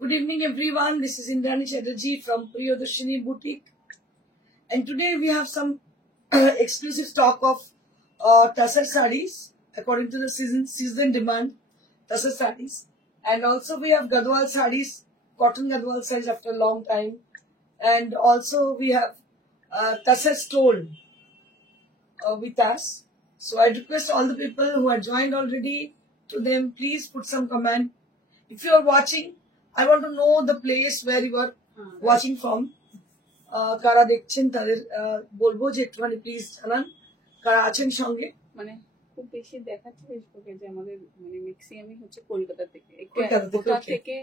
Good evening, everyone. This is Indrani Chatterjee from Priyadarshini Boutique, and today we have some exclusive stock of Tassar sarees according to the season demand. Tassar sarees, and also we have Gadwal sarees, cotton Gadwal sarees after a long time, and also we have Tassar stole with us. So I request all the people who are joined already, to them, please put some comment. If you are watching, I want to know the place where you are watching from. কারা দেখছেন তাদের বলবো যে একটুখানি please জানান কারা আছেন সঙ্গে। মানে খুব বেশি দেখাচ্ছে ফেসবুকে যে আমাদের মানে ম্যাক্সিমামই হচ্ছে কলকাতা থেকে, কলকাতা থেকে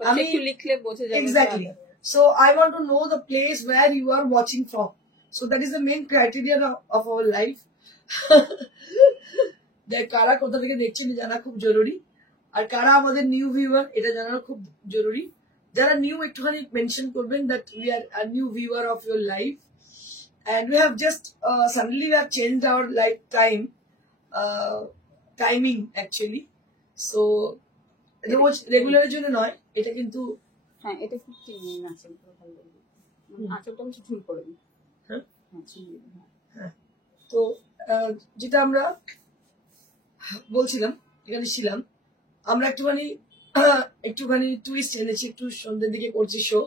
আমি একটু লিখলে বোঝা যাবে। Exactly. So I want to know the place where you are watching from. So that is the main criteria of our life. যে কারা কোথা থেকে দেখছেন জানা খুব জরুরি, আর কারা আমাদের নিউ ভিউয়ার এটা জানানো খুব জরুরি। যারা নিউ একটুখানি মেনশন করবেন that we are a new viewer of your life, and we have just suddenly we have changed our life timing actually. So রোজ রেগুলারের জন্য নয়, এটা কিন্তু হ্যাঁ এটা খুব আঁচল ভালো লাগবে, আঁচলটা আমি ঝুল করে দিই। হ্যাঁ হ্যাঁ, তো যেটা আমরা বলছিলাম এখানে ছিলাম আমরা একটুখানি টুইস্ট এনেছি, একটু সন্ধ্যের দিকে করছি শো,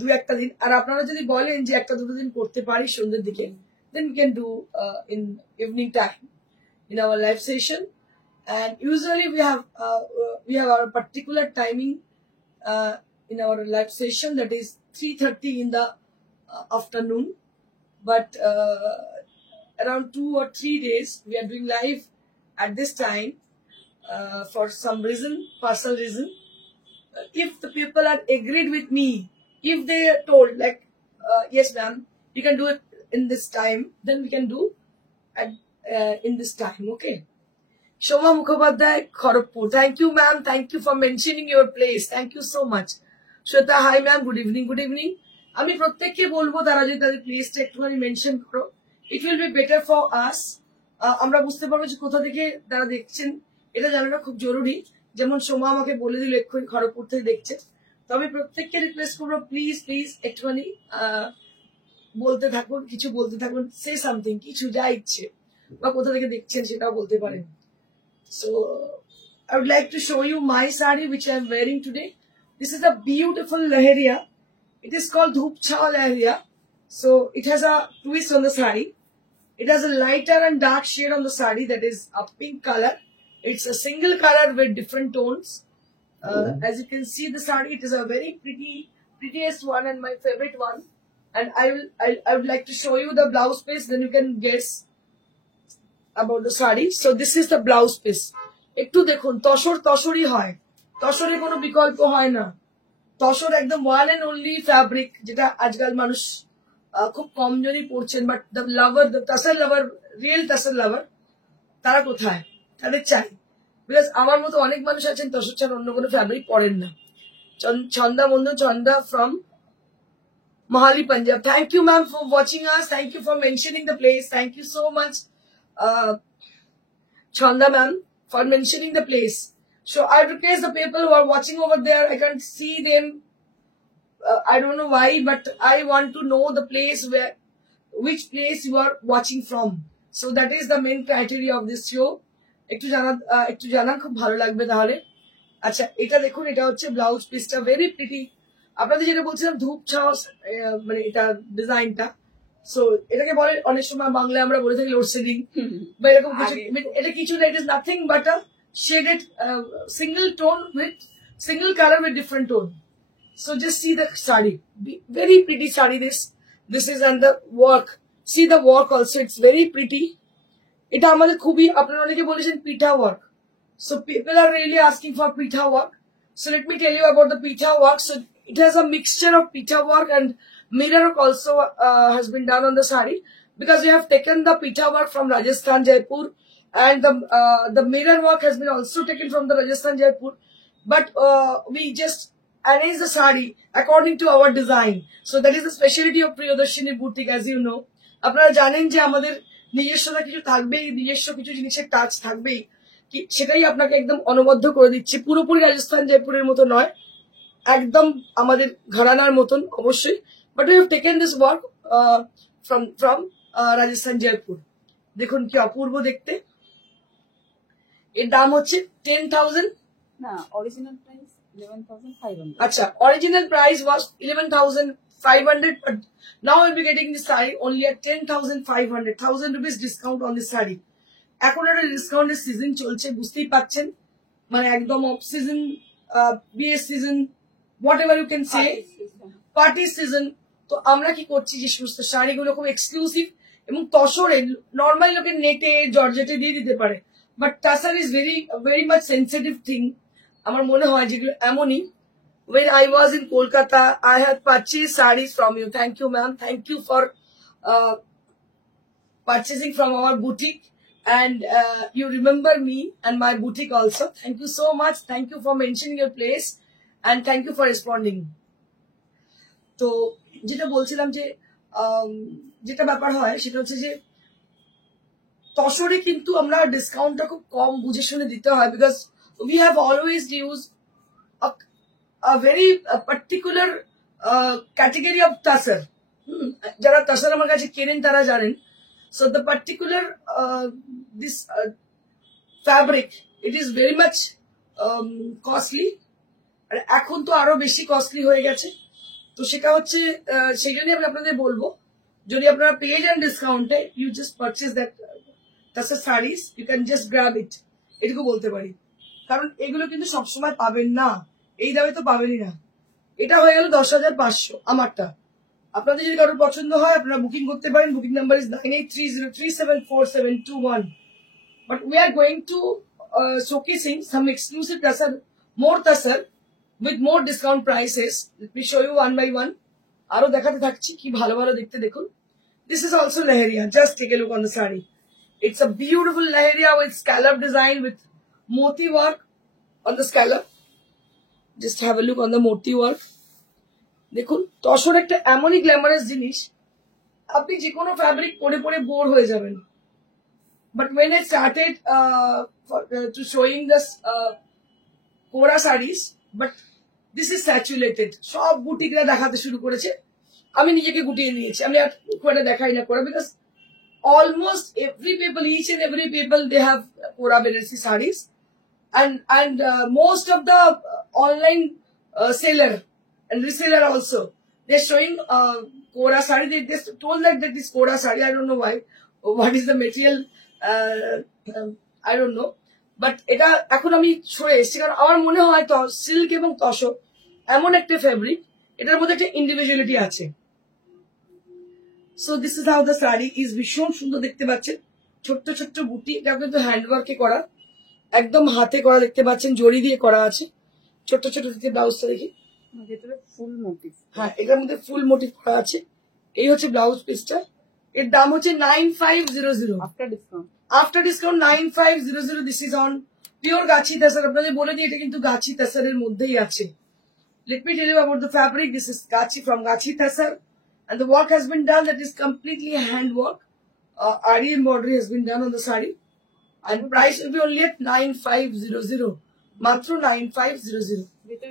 দু একটা দিন। আর আপনারা যদি বলেন যে একটা দুটো দিন করতে পারি সন্ধ্যের দিকে, then we can do in evening time in our live session. And usually we have our particular timing in our live session, that is 3:30 in the afternoon. But around 2 or 3 days we are doing live at this time for some reason, personal reason. If the people are agreed with me, if they are told like yes ma'am we can do it in this time, then we can do at in this time. Okay. Shoma Mukhopadhyay, Kharagpur. Thank you ma'am, thank you for mentioning your place, thank you so much. Shweta, hi ma'am, good evening. Good evening. আমি প্রত্যেককে বলবো তারা যদি তাদের প্লেসটা একটুখানি mention করো, it will be better for us. আমরা বুঝতে পারবো যে কোথা থেকে তারা দেখছেন, এটা জানানো খুব জরুরি। যেমন সোমা আমাকে বলে দিল এক্ষুনি খড়গপুর থেকে দেখছে, তো আমি প্রত্যেককে রিকোয়েস্ট করবো প্লিজ প্লিজ একটুখানি বলতে থাকুন, কিছু বলতে থাকুন, সে সামথিং, কিছু যা ইচ্ছে, বা কোথা থেকে দেখছেন সেটাও বলতে পারেন। So I would like to show you my saree which I am wearing today. This is a beautiful leheria. It is called Dhoop Chhawa leheria. So it has a twist on the saree. It has a lighter and dark shade on the saree, that is a pink color. It's a single color with different tones. As you can see the saree, it is a very prettiest one and my favorite one. And I would like to show you the blouse piece, then you can guess about the saree. So this is the blouse piece. একটু দেখুন, তসরই হয়, তসরে কোনো বিকল্প হয় না। তসর একদম one and only fabric, যেটা আজকাল মানুষ খুব কম জনই পড়ছেন, but the lover, the tussar lover, real tussar lover, তারা কোথায়, তাদের চাই। বিকজ আমার মতো অনেক মানুষ আছেন তসর ছাড়া অন্য কোনো ফ্যাব্রিক পরেন না। ছন্দা বন্ধু, Chhanda from Mohali, Punjab. Thank you ma'am for watching us, thank you for mentioning the place, thank you so much Chanda ma'am for mentioning the place. So I request the people who are watching over there, I can't see them, I don't know why, but I want to know the place which place you are watching from. So that is the main criteria of this show. একটু জানা খুব ভালো লাগবে তাহলে। আচ্ছা, এটা দেখুন, এটা হচ্ছে ব্লাউজ পিসটা, ভেরি প্রিটি আপনাদের যেটা বলছিলাম ধূপ ছাওয়া মানে এটা ডিজাইনটা, সো এটাকে বলে অনেক সময় বাংলায় আমরা বলে থাকি লোডশেডিং বা এরকম কিছু। এটা কিছু না, it is nothing but a shaded single tone with single color with different tone. So just see the sari, very pretty sari. This is, and the work, see the work also, it's very pretty. এটা আমাদের খুবই, আপনারা অনেকে বলেছেন পিঠা work, so people are really asking for pitha work. So let me tell you about the pitha work. So it has a mixture of pitha work and mirror work also has been done on the sari, because we have taken the pitha work from Rajasthan, Jaipur, and the mirror work has been also taken from the Rajasthan, Jaipur, but we just arrange the sari according to our design. So that is the specialty of Priyadarshini Boutique, as you know. আপনারা জানেন যে আমাদের নিজস্বতা কিছু থাকবেই, নিজস্ব কিছু জিনিসের টাচ থাকবেই, কি সেটাই আপনাকে একদম অনবদ্য করে দিচ্ছে। পুরোপুরি রাজস্থান জয়পুরের মতো নয়, একদম আমাদের ঘরানার মতন অবশ্যই, but we have taken this work from Rajasthan Jaipur. দেখুন কি অপূর্ব দেখতে। এর দাম হচ্ছে 10,000। না, অরিজিনাল প্রাইস 11,500। আচ্ছা, original price was 11,500, but now we'll be getting this saree only at 10,500, 1,000 rupees discount on this saree. এখন একটা ডিসকাউন্টের সিজন চলছে, বুঝতেই পাচ্ছেন, মানে একদম অফ সিজন, বিয়ের season, whatever you can say, party season. তো আমরা কি করছি, যে সমস্ত শাড়িগুলো খুব এক্সক্লুসিভ এবং তসরে, নর্মাল লোকের নেটে জর্জেটে দিয়ে দিতে পারে, but tussar is very much sensitive thing. আমার মনে হয় যেগুলো এমনই। When I was in Kolkata, I had purchased sarees from you. Thank you, ma'am. Thank you for purchasing from our boutique, and you remember me and my boutique also. Thank you so much. Thank you for mentioning your place, and thank you for responding. তো যেটা বলছিলাম যে যেটা ব্যাপার হয় সেটা হচ্ছে যে তসরে কিন্তু আমরা ডিসকাউন্টটা খুব কম বুঝে শুনে দিতে হয়, because we have always used a very particular category of tasar. যারা তাসার আমার কাছে কেনেন তারা জানেন। So the particular this fabric, it is very much costly, আর এখন তো আরো বেশি কস্টলি হয়ে গেছে। তো সেটা হচ্ছে সেই জন্যই আমি আপনাদের বলবো, যদি আপনারা পেয়ে যান ডিসকাউন্টে, you just purchase that tussar saris, you can just grab it, এটুকু বলতে পারি। কারণ এগুলো কিন্তু সবসময় পাবেন না, এই দামে তো পাবেনই না। এটা হয়ে গেল 10,500 আমারটা। আপনাদের যদি কারোর পছন্দ হয় আপনারা বুকিং করতে পারেন। Booking number is 9830374721। But we are going to showcasing some exclusive tasar, more tasar with more discount prices. Let me show you one by one. আরো দেখাতে থাকছি কি ভালো ভালো দেখতে, দেখুন। This is also leheria. Just take a look on the saree. It's a beautiful leheria with scallop design with moti work on the scallop. Just have a look on the moti work. দেখুন, তসর একটা এমনই glamorous জিনিস, আপনি যে কোনো fabric পরে পরে bore হয়ে যাবেন। But when I started to showing this কোরা sarees, but this is saturated, সব বুটিকরা দেখাতে শুরু করেছে, আমি নিজেকে গুটিয়ে নিয়েছি। আমি আর খুব একটা দেখাই না কোরা, because almost every people, each and every people, they have Kora Banarsi sarees, and most of the online seller and reseller also, they're showing Kora saree. They just told like that this Kora saree, I don't know why, what is the material, I don't know, but এটা এখন আমি সরে এসেছি, কারণ আমার মনে হয় তো সিল্ক এবং তসর এমন একটা ফেব্রিক, এটার মধ্যে একটা ইন্ডিভিজুয়ালিটি আছে। So this is how the sari is, ভীষণ সুন্দর দেখতে পাচ্ছেন, ছোট্ট ছোট্ট বুটি, এটা কিন্তু হ্যান্ডওয়ার্কে করা, একদম হাতে করা, দেখতে পাচ্ছেন জড়ি দিয়ে করা আছে। ছোট্ট ছোট্ট দেখতে, ব্লাউজটা দেখি, ফুল মোটিভ, হ্যাঁ এটার মধ্যে ফুল মোটিভ করা আছে। এই হচ্ছে ব্লাউজ পিসটা। এর দাম হচ্ছে 9500 after discount. After discount 9500। This is on pure গাছি তাসার। আপনাদের বলে দিই, এটা কিন্তু গাছি তাসারের মধ্যেই আছে। Let me tell you about the fabric. This is Gachhi from Gachhi tussar, and the work has been done, that is completely hand work. Ari embroidery has been done on the saree, and price will be only at 9500, মাত্র 9500। যেটা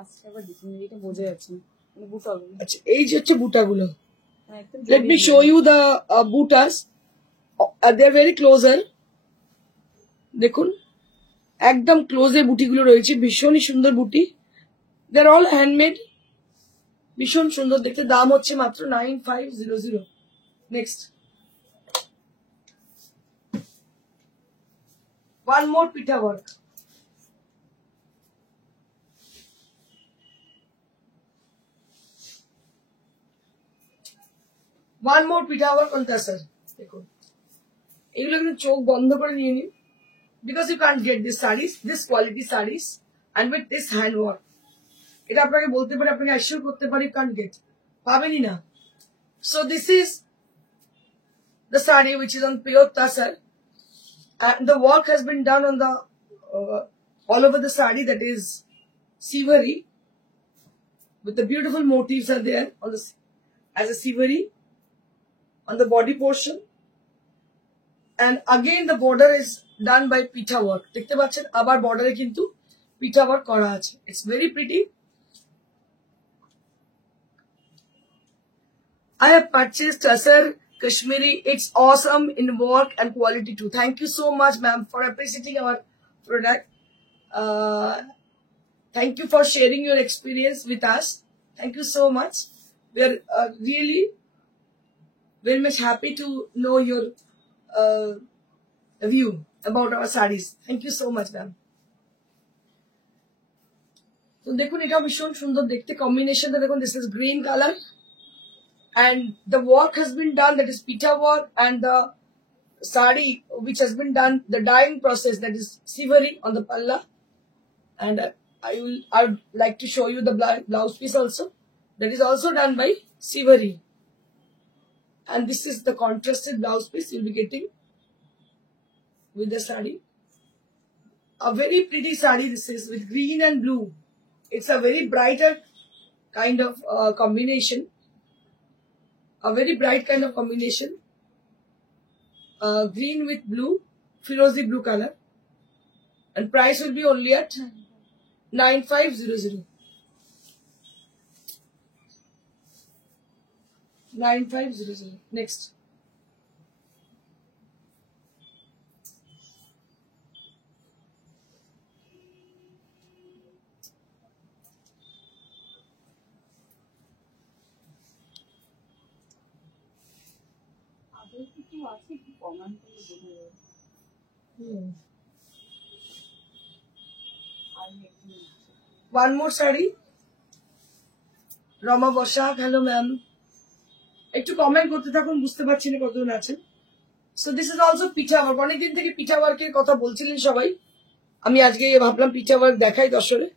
আজকে আবার design, এটা বোঝা যাচ্ছে না, মানে বুটাগুলো। আচ্ছা, এই যে হচ্ছে বুটাগুলো। Let me show you the butas. They are very closer. দেখুন, একদম ক্লোজে বুটিগুলো রয়েছে, ভীষণই সুন্দর বুটি। They are all handmade. ভীষণ সুন্দর দেখতে, দাম হচ্ছে মাত্র 9500। Next, one more pita work. One more pita work on tassar. দেখুন এগুলো কিন্তু চোখ বন্ধ করে নিয়ে নিন, because you can't get this sarees, this quality sarees and with this hand work. এটা আপনাকে বলতে পারি, আপনাকে অ্যাসিওর করতে পারি, can't get, পাবেনই না। So this is the saree which is on pure tassar, and the work has been done on the all over the saree, that is siveri, with the beautiful motifs are there on the as a siveri on the body portion, and again the border is done by pita work. দেখতে পাচ্ছেন আবার বর্ডারে কিন্তু পিঠা work করা আছে। It's very pretty. I have purchased tassar Kashmiri. It's awesome in work and quality too. Thank you so much, ma'am, for appreciating our product. Thank you for sharing your experience with us. Thank you so much. We are really very much happy to know your view about our sarees. Thank you so much, ma'am. তো দেখুন এটা ভীষণ সুন্দর দেখতে, কম্বিনেশনটা দেখুন, this is green color and the work has been done, that is pita work, and the sari which has been done, the dyeing process, that is siveri on the palla, and I would like to show you the blouse piece also, that is also done by siveri, and this is the contrasted blouse piece you'll be getting with the sari. A very pretty sari this is, with green and blue. It's a very brighter kind of combination, a very bright kind of combination, green with blue, Firozi blue color, and price will be only at 9500. 9500. Next, আদৌ কিছু আছে কি কমান করে বোঝা যাবে। আর একটু one more saree. Rama Boshak, hello ma'am. একটু কমেন্ট করতে থাকুন, বুঝতে পারছি না কতজন আছেন। So this is also pitha work. অনেকদিন থেকে পিঠা ওয়ার্কের কথা বলছিলেন সবাই, আমি আজকে ভাবলাম পিঠা ওয়ার্ক দেখাই দর্শনে।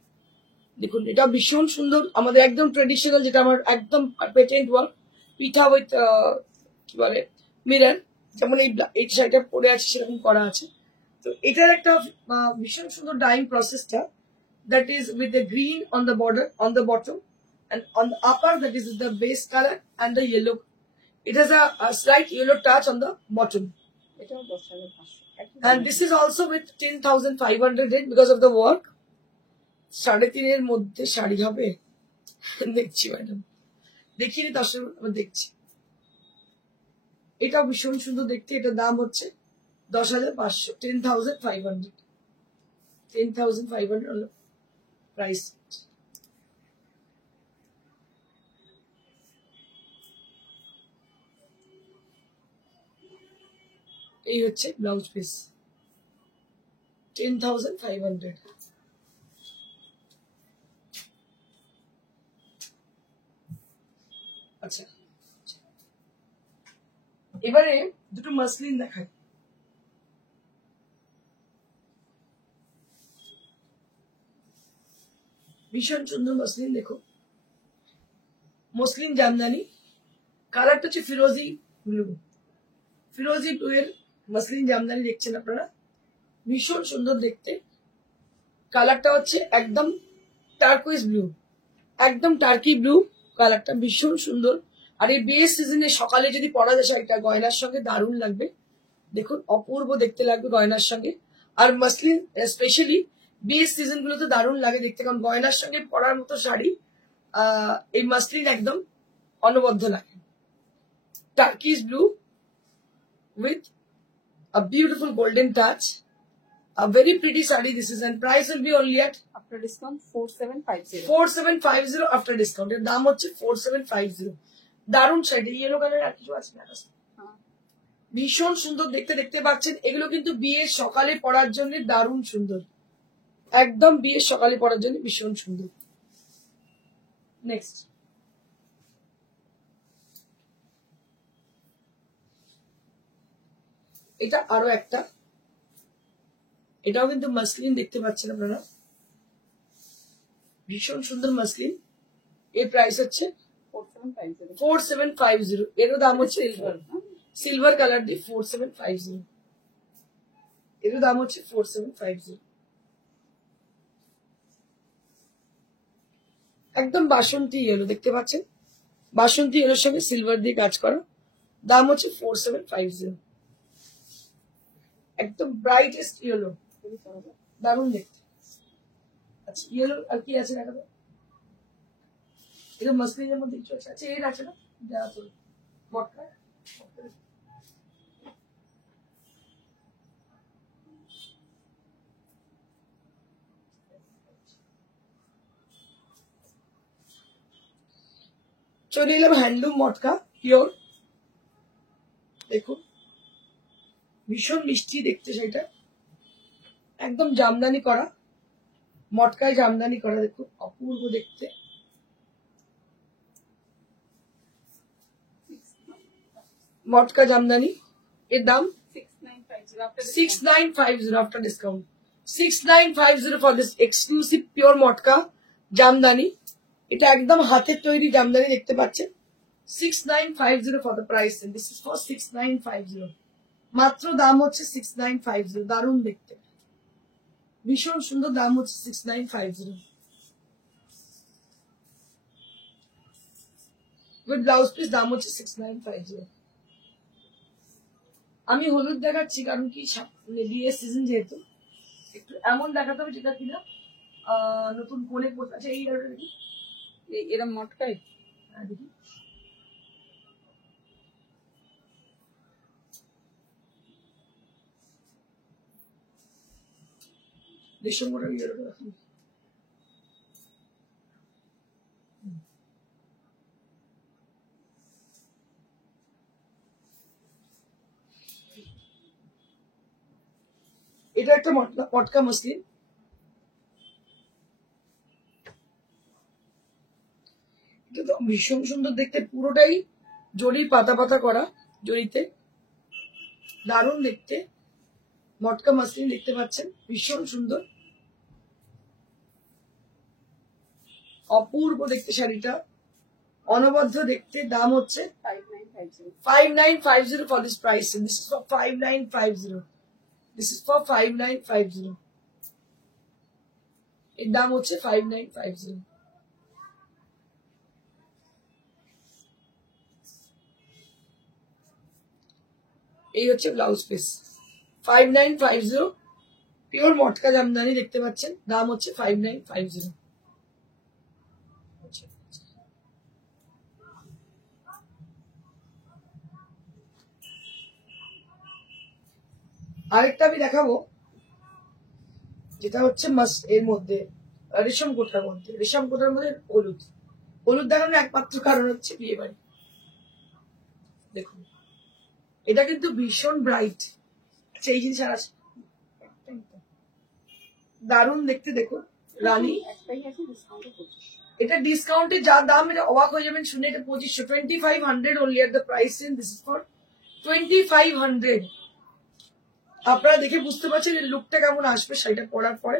দেখুন এটা ভীষণ সুন্দর, আমাদের একদম ট্রেডিশনাল, যেটা আমার একদম পেটেন্ট ওয়ার্ক, পিঠা উইথ কি বলে মিরর, যেমন এই শাড়িটা পরে আছে সেরকম করা আছে। তো এটার একটা ভীষণ সুন্দর ডাইং প্রসেসটা, that is with the green on the border, on the bottom, and on the upper, that is the base color, and the yellow. It has a slight yellow touch on the bottom. এটাও 10,500। And this is also with 10,500 rate because of the work. 3.5 মধ্যে শাড়ি হবে দেখছি madam, দেখিনি দর্শক, দেখছি। এটা ভীষণ সুন্দর দেখতে, এটার দাম হচ্ছে 10,500, 10,500, 10,500 হলো প্রাইস। এই হচ্ছে ব্লাউজ পিস, 10,500। আচ্ছা, এবারে দুটো মাসলিন দেখাই। ভীষণ সুন্দর মসলিন, দেখো মসলিন জামদানি, কালারটা হচ্ছে ফিরোজি ব্লু, ফিরোজি ব্লু এর মসলিন জামদানি দেখছেন আপনারা, ভীষণ সুন্দর দেখতে। কালারটা হচ্ছে একদম টার্কুইজ ব্লু, একদম টার্কি ব্লু কালারটা, ভীষণ সুন্দর। আর এই বিয়ে সিজনে সকালে যদি পরা যায় শাড়িটা গয়নার সঙ্গে দারুণ লাগবে, দেখুন অপূর্ব দেখতে লাগবে গয়নার সঙ্গে। আর মসলিন স্পেশালি বিয়ের সিজন গুলোতে দারুণ লাগে দেখতে, কারণ গয়নার সঙ্গে পরার মতো শাড়ি এই মসলিন একদম অনবদ্য লাগে। Turkish blue with a beautiful golden touch, A very pretty saree this is, and price will be only at after discount 4750. 4750 after discount. এর দাম হচ্ছে 4750. দারুন শাড়ি, ইয়েলো কালার আর কিছু আছে না? হ্যাঁ, ভীষণ সুন্দর দেখতে, দেখতে পাচ্ছেন এগুলো কিন্তু বিয়ের সকালে পরার জন্য দারুণ সুন্দর, একদম বিয়ের সকালে পরার জন্য ভীষণ সুন্দর। নেক্সট এটা আরো একটা, এটাও কিন্তু মাসলিন দেখতে পাচ্ছেন আপনারা, ভীষণ সুন্দর মাসলিন। এর প্রাইস হচ্ছে 4750. 4750। এরও দাম হচ্ছে সিলভার, সিলভার কালার দিয়ে 4750। এরও দাম হচ্ছে 4750। একদম বাসন্তী ইয়েলো দেখতে পাচ্ছেন, বাসন্তী ইয়েলোর সঙ্গে সিলভার দিয়ে কাজ করা, দাম হচ্ছে 4750। একদম ব্রাইটেস্ট ইয়েলো, দারুণ দেখতে। আচ্ছা ইয়েলো আর কি আছে দেখাবো, এটা মাসলিনের মধ্যে কিছু আছে। আচ্ছা এর আছে না যা তো মটকা, চলে এলাম হ্যান্ডলুম মটকা পিওর। দেখুন ভীষণ মিষ্টি দেখতে সেটা, একদম জামদানি করা, মটকায় জামদানি করা, দেখুন অপূর্ব দেখতে। মটকা জামদানি, এর দাম 6950 after discount. 6950 after discount. 6950 for this exclusive pure মটকা জামদানি। এটা একদম হাতের তৈরি জামদানি দেখতে পাচ্ছেন। 6950 for the price, and this is for 6950। মাত্র দাম হচ্ছে 6950। দারুণ দেখতে, ভীষণ সুন্দর, দাম হচ্ছে 6950। উইথ ব্লাউজ পিস দাম হচ্ছে 6950। আমি হলুদ দেখাচ্ছি কারণ কি বিয়ের সিজন যেহেতু একটু এমন দেখাতে হবে যেটা কিনা নতুন কোণে পড়তে। আচ্ছা এই দেখি, এরম মটকাই দেখি ডিসেম্বর এটা একটা মটকা মসলিন, এটা তো ভীষণ সুন্দর দেখতে, পুরোটাই জরি পাতা পাতা করা, জরিতে দারুণ দেখতে। মটকা মসলিন দেখতে পাচ্ছেন, ভীষণ সুন্দর অপূর্ব দেখতে শাড়িটা, অনবদ্য দেখতে। দাম হচ্ছে 5950. 5950 for this price, and this is for 5950। This is for 5950। এর দাম হচ্ছে 5950। এই হচ্ছে ব্লাউজ পিস 5950, পিওর মটকা জামদানি দেখতে পাচ্ছেন, দাম হচ্ছে 5950। আরেকটা আমি দেখাবো যেটা হচ্ছে এর মধ্যে রেশম কোটার মধ্যে, রেশম কোটার মধ্যে হলুদ। হলুদ দেখানোর একমাত্র কারণ হচ্ছে বিয়ে বাড়ি। দেখুন এটা কিন্তু ভীষণ ব্রাইট। আচ্ছা এই জিনিস আর আছে, দারুণ দেখতে। দেখুন রানী, একটাই আছে, ডিসকাউন্টে 2500। এটা ডিসকাউন্টে যা দাম, এটা অবাক হয়ে যাবেন শুনে, এটা 2500, 2500 only at the price, and this is for 2500। আপনারা দেখে বুঝতে পারছেন এর লুকটা কেমন আসবে শাড়িটা পরার পরে।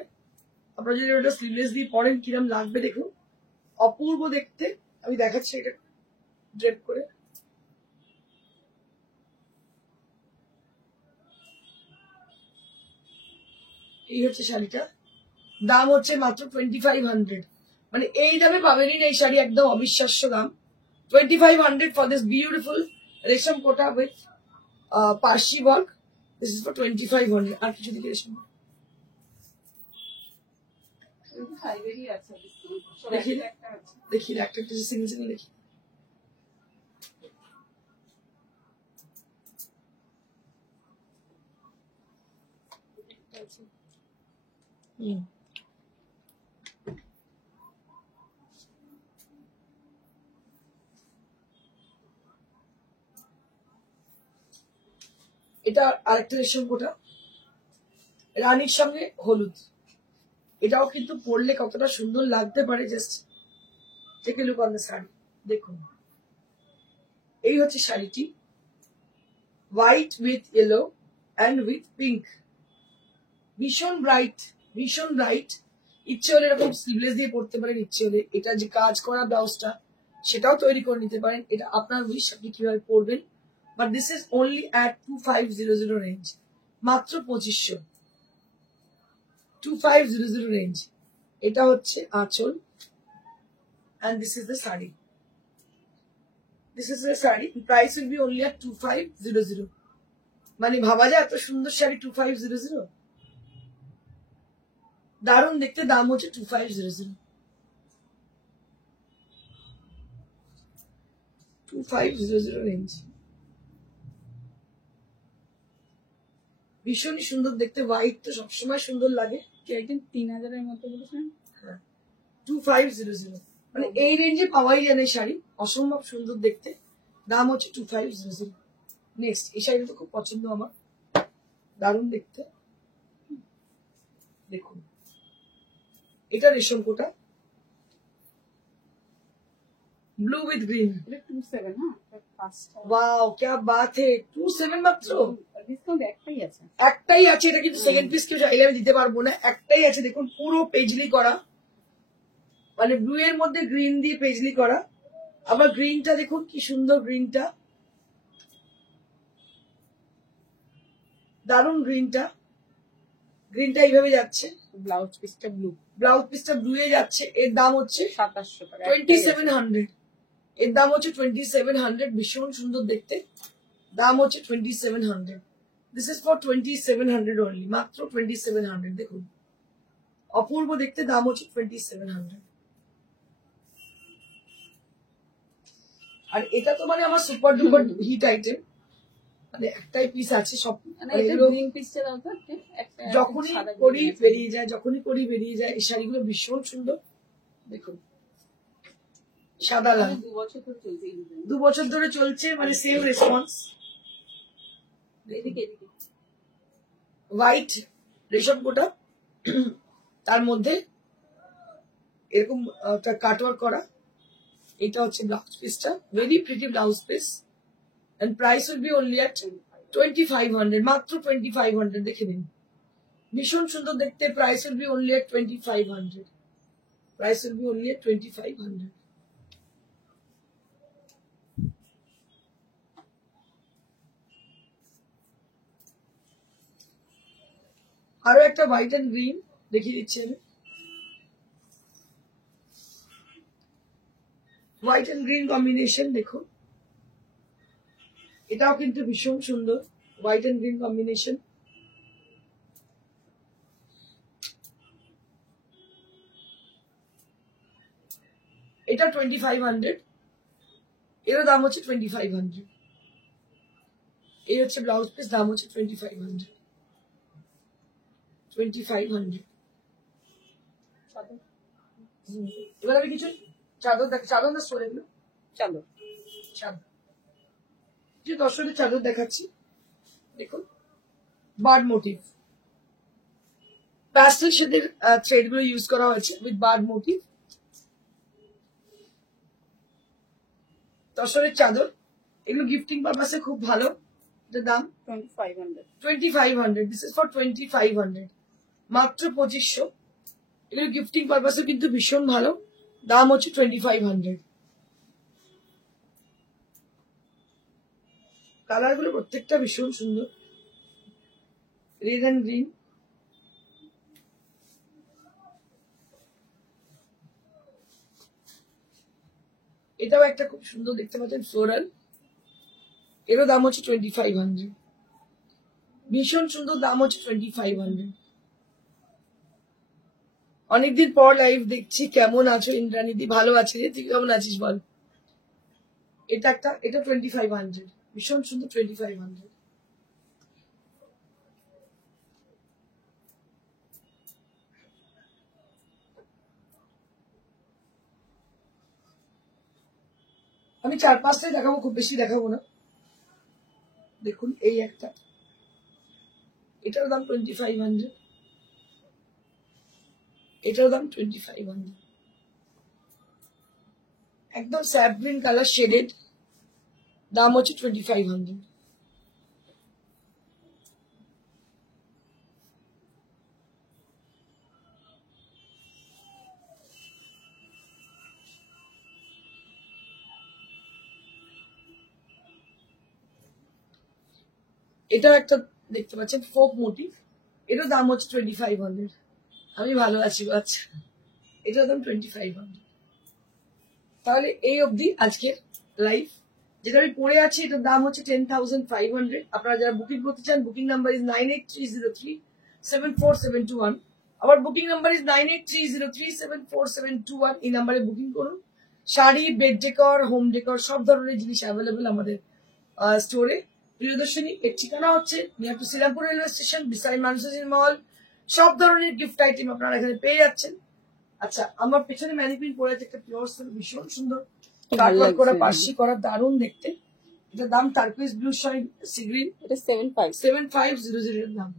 আপনারা যদি ওটা স্লিভলেস দিয়ে পরেন কিরম লাগবে দেখুন, অপূর্ব দেখতে। আমি দেখাচ্ছি এটা ড্রেপ করে, এই হচ্ছে শাড়িটা, দাম হচ্ছে মাত্র 2500। মানে এই দামে পাবেনই না এই শাড়ি, একদম অবিশ্বাস্য দাম। 2500 for this beautiful resham Kota with Parsi work. This is for 2500। আর কিছু দিকে রেশম ফাইভেরই আছে ডিসকাউন্ট, দেখি, একটা আছে। দেখি একটা সিঙ্গেল সিঙ্গেল দেখি। হুম। এটা আরেকটা রেশম কোটা, রানীর সঙ্গে হলুদ। এটাও কিন্তু পরলে কতটা সুন্দর লাগতে পারে, just take a look on the sari. দেখুন, এই হচ্ছে শাড়িটি, white with yellow and with pink. ভীষণ ব্রাইট, ভীষণ ব্রাইট। ইচ্ছে হলে এরকম স্লিভলেস দিয়ে পড়তে পারেন, ইচ্ছে হলে এটা যে কাজ করা ব্লাউজটা সেটাও তৈরি করে নিতে পারেন। এটা আপনার উইশ, আপনি কিভাবে পরবেন। But this is only at 2500 range, মাত্র 2500, 2500 রেঞ্জ। এটা হচ্ছে আঁচল, and this is the saree. This is the saree. Price will be only at 2500. মানে ভাবা যায় এত সুন্দর শাড়ি 2500। দারুণ দেখতে, দাম হচ্ছে 2500। 2500 রেঞ্জ, ভীষণই সুন্দর দেখতে। হোয়াইট তো সবসময় সুন্দর লাগে। কি একদিন 3000-এর মধ্যে বলেছেন? হ্যাঁ, 2500। মানে এই রেঞ্জে পাওয়াই যায় না এই শাড়ি, অসম্ভব সুন্দর দেখতে। দাম হচ্ছে 2500। নেক্সট, এই শাড়িটা তো খুব পছন্দ আমার, দারুণ দেখতে। দেখুন, এটা রেশম কোটা, ব্লু উইথ গ্রিন। এটা 27 না? ফার্স্ট ওয়াও, क्या बात है, 27 মাত্র। ডিসকাউন্ট একটাই আছে। একটাই আছে, এটা কিন্তু সেকেন্ড পিস কেউ চাইলে আমি দিতে পারবো না, একটাই আছে। দেখুন, পুরো পেজলি করা, মানে ব্লু এর মধ্যে গ্রিন দিয়ে পেজলি করা। আবার গ্রিনটা দেখুন কি সুন্দর, গ্রিনটা দারুণ। গ্রিনটা এইভাবে যাচ্ছে, ব্লাউজ পিসটা ব্লু, ব্লাউজ পিসটা ব্লু এ যাচ্ছে। এর দাম হচ্ছে 2700 টাকা। 2700। এর দাম হচ্ছে 2700। ভীষণ সুন্দর দেখতে, দাম হচ্ছে 2700। দিস ইজ ফর 2700 অনলি, মাত্র 2700। দেখুন, অপূর্ব দেখতে, দাম হচ্ছে 2700। আর এটা তো মানে আমার সুপার ডুপার হিট আইটেম, মানে একটাই পিস আছে সব। মানে মানে এটা এগুলো গ্রিন পিসটা দাও তো একটা, যখনই সাদা করি green আছে। বেরিয়ে যায়, যখনই করি বেরিয়ে যায়। এই শাড়িগুলো ভীষণ সুন্দর। দেখুন, সাদা লাল, 2 বছর ধরে চলছে এই ডিজাইন। 2 বছর ধরে চলছে, মানে সেম রেসপন্স। এদিকে এদিকে হোয়াইট রেশম কোটা, তার মধ্যে এরকম কাটওয়ার্ক করা। এটা হচ্ছে ব্লাউজ পিসটা, very pretty blouse piece. And price will be only at 2500, মাত্র 2500। দেখে নিন, ভীষণ সুন্দর দেখতে। Price will be only at 2500। Price will be only at 2500। আরো একটা হোয়াইট এন্ড গ্রিন দেখিয়ে দিচ্ছি আমি। হোয়াইট এন্ড গ্রিন কম্বিনেশন দেখুন, এটাও কিন্তু ভীষণ সুন্দর। হোয়াইট এন্ড গ্রিন কম্বিনেশন, এটা 2500। এরও দাম হচ্ছে 2500। এই হচ্ছে ব্লাউজ পিস, দাম হচ্ছে 2500। 2500। এবার আমি কিছু চাদর চাদর না সরে এগুলো চলো চাদর, কিছু দর্শকের চাদর দেখাচ্ছি। দেখুন, বার্ড মোটিভ, প্যাস্টেল শেডের থ্রেড গুলো ইউজ করা হয়েছে উইথ বার্ড মোটিভ। দর্শকের চাদর, এগুলো গিফটিং পারপাসে খুব ভালো। এটার দাম 2500। 2500। দিস ইজ ফর 2500, মাত্র 2500। এগুলো গিফটিং পারপাসে কিন্তু ভীষণ ভালো। দাম হচ্ছে 2500। কালার গুলো প্রত্যেকটা ভীষণ সুন্দর, রেড অ্যান্ড গ্রিন। এটাও একটা খুব সুন্দর দেখতে পাচ্ছেন, ফ্লোরাল। এরও দাম হচ্ছে 2500। ভীষণ সুন্দর, দাম হচ্ছে 2500। অনেকদিন পর লাইভ দেখছি। কেমন আছো ইন্দ্রানীদি? ভালো আছি রে, তুই কেমন আছিস বল? এটা 2500, ভীষণ সুন্দর, 2500। আমি 4-5টাই দেখাবো, খুব বেশি দেখাবো না। দেখুন এই একটা, এটার দাম 2500, এটার দাম 2500, একদম স্যাপ গ্রিন কালার শেডেড, দাম হচ্ছে 2500। এটাও একটা দেখতে পাচ্ছেন ফোক মোটিভ, এটার দাম হচ্ছে 2500। আমি ভালো আছি আচ্ছা, এটার দাম 2500। তাহলে এই অবধি আজকের লাইভ। যেটা আমি পড়ে আছি এটার দাম হচ্ছে 10,500। আপনারা যারা বুকিং করতে চান, বুকিং নাম্বার ইজ 9830374721। আবার বুকিং নাম্বার ইজ 9830374721। এই নাম্বারে বুকিং করুন। Sari, bed decor, home decor সব ধরনের জিনিস অ্যাভেলেবেল আমাদের স্টোরে। প্রিয়দর্শনী এর ঠিকানা হচ্ছে near to Serampore railway station, beside মানুষের মল। সব ধরনের গিফট আইটেম আপনারা এখানে পেয়ে যাচ্ছেন। আচ্ছা, আমার পেছনে ম্যানিকুইন পরে আছে একটা পিওর সিল্ক, ভীষণ সুন্দর কাটওয়ার্ক করা, পার্সি করা, দারুণ দেখতে। এটার দাম turquoise blue shine sea green, এটা 7500 এর দাম।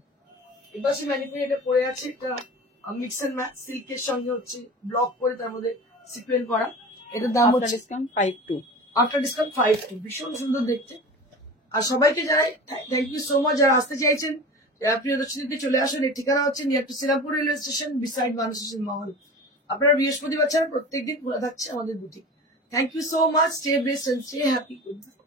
এবার সে ম্যানিকুইন এটা পরে আছে, এটা মিক্স এন্ড ম্যাচ সিল্কের সঙ্গে হচ্ছে ব্লক করে তার মধ্যে সিকোয়েন্স করা। এটার দাম হচ্ছে ডিসকাউন্ট 52, আফটার ডিসকাউন্ট 52। ভীষণ সুন্দর দেখতে। আর সবাইকে জানাই থ্যাংক ইউ সো মাচ। যারা আসতে চাইছেন প্রিয়দর্শনীতে চলে আসুন। এর ঠিকানা হচ্ছে near to Serampore railway station, beside মানুষের মহল। আপনারা বৃহস্পতিবার ছাড়া প্রত্যেকদিন খোলা থাকছে আমাদের boutique. Thank you so much. Stay blessed and stay happy. Good night.